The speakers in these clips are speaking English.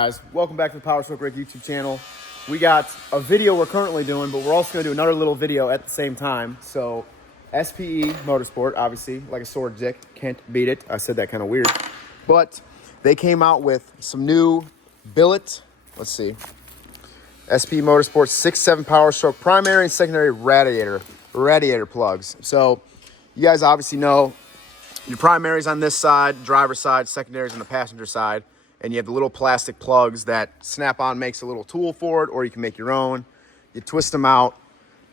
Guys, welcome back to the Powerstroke YouTube channel. We got a video we're currently doing, but we're also going to do another little video at the same time. So, SPE Motorsport, obviously, like a sore dick, can't beat it. I said that kind of weird. But they came out with some new Billet, let's see, SPE Motorsport 6.7 Powerstroke primary and secondary radiator plugs. So, you guys obviously know your primary's on this side, driver's side, secondary's on the passenger side. And you have the little plastic plugs that Snap-on makes a little tool for it, or you can make your own. You twist them out.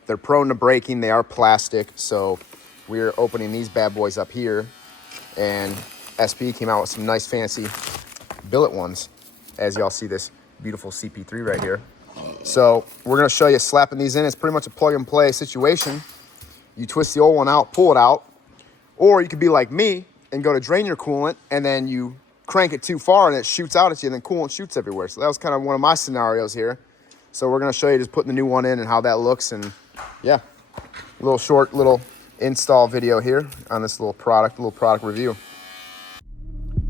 They're prone to breaking. They are plastic. So we're opening these bad boys up here. And SP came out with some nice fancy billet ones. As y'all see this beautiful CP3 right here. So we're going to show you slapping these in. It's pretty much a plug and play situation. You twist the old one out, pull it out. Or you could be like me and go to drain your coolant, and then you crank it too far and it shoots out at you, and then coolant shoots everywhere. So that was kind of one of my scenarios here. So we're going to show you just putting the new one in and how that looks. And yeah, short little install video here on this little product review.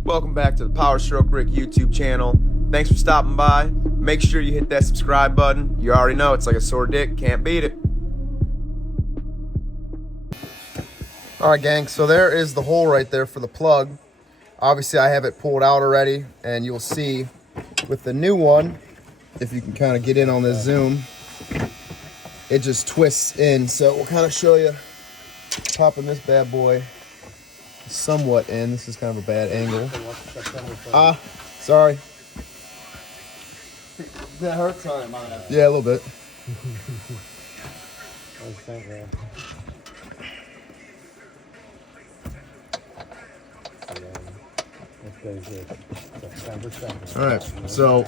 Welcome back to the Powerstroke Rick YouTube channel. Thanks for stopping by. Make sure you hit that subscribe button. You already know it's like a sore dick, can't beat it. All right, gang, so there is the hole right there for the plug. Obviously, I have it pulled out already, and you'll see with the new one, if you can kind of get in on this zoom, it just twists in. So we'll kind of show you popping this bad boy somewhat in. This is kind of a bad angle. Sorry. That hurts on it, yeah, a little bit. All right, so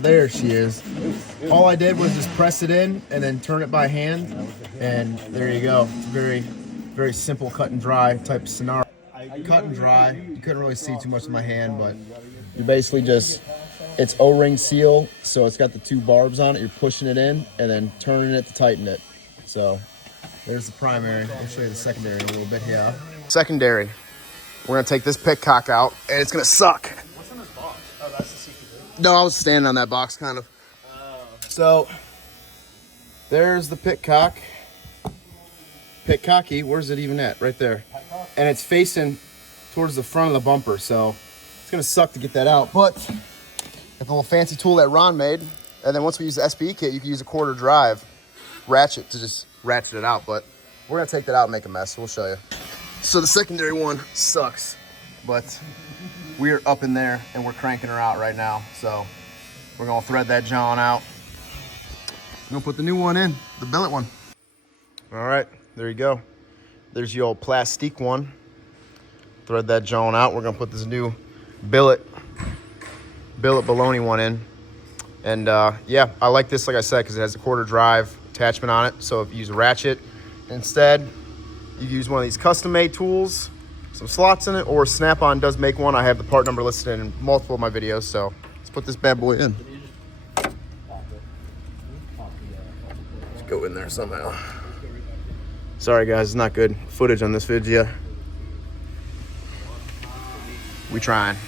there she is. All I did was just press it in and then turn it by hand, and there you go. Very, very simple cut and dry type scenario. Cut and dry. You couldn't really see too much in my hand, but you basically just, it's O-ring seal, so it's got the two barbs on it. You're pushing it in and then turning it to tighten it. So there's the primary. I'll show you the secondary in a little bit here. Secondary. We're going to take this pick cock out, and it's going to suck. What's in this box? Oh, that's the CP3? No, I was standing on that box, kind of. So, there's the pit cock. Pit cocky, where's it even at? Right there. And it's facing towards the front of the bumper, so it's going to suck to get that out. But, got the little fancy tool that Ron made, and then once we use the SPE kit, you can use a quarter drive ratchet to just ratchet it out. But we're going to take that out and make a mess, so we'll show you. So the secondary one sucks, but we're up in there and we're cranking her out right now. So we're gonna thread that John out. We're gonna put the new one in, the billet one. All right, there you go. There's your old plastique one. Thread that John out. We're gonna put this new billet baloney one in. And yeah, I like this, like I said, because it has a quarter drive attachment on it. So if you use a ratchet instead, you can use one of these custom-made tools, some slots in it, or Snap-on does make one. I have the part number listed in multiple of my videos, so let's put this bad boy in. Let's go in there somehow. Sorry guys, it's not good footage on this video. We trying.